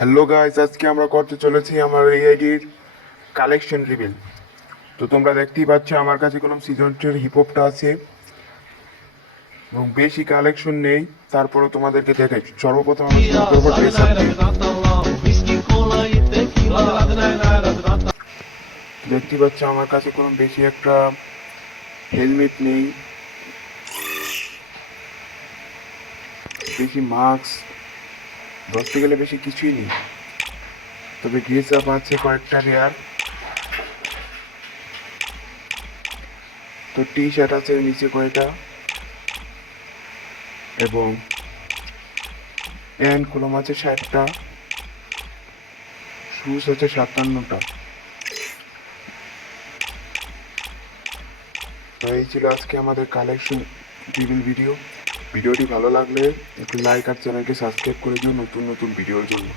Hello guys, আজকে আমরা করতে চলেছি আমার এই আইডির কালেকশন রিভিল। তো তোমরা দেখতেই পাচ্ছ আমার কাছে কোনো সিজনটের হিপহপটা আছে এবং বেশি কালেকশন নেই, তারপরও তোমাদেরকে দেখাই। সর্বপ্রথম আমরা শুরু করবো ড্রেস আপ দিয়ে। দেখতেই পাচ্ছ আমার কাছে কোনো বেশি একটা হেলমেট নেই, বেশি মাস্ক, ধরতে গেলে বেশি কিছুই নেই। তবে ড্রেস আপ আছে কয়েকটা রেয়ার। তো টি শার্ট আছে নিচে কয়টা, এবং প্যান্ট কলম আছে 60টা, শুজ আছে 57টা। তো এই ছিল আজকে আমাদের কালেকশন রিভিল ভিডিও। ভিডিওটি ভালো লাগলে একটু লাইক আর চ্যানেলকে সাবস্ক্রাইব করে দিও নতুন নতুন ভিডিওর জন্য।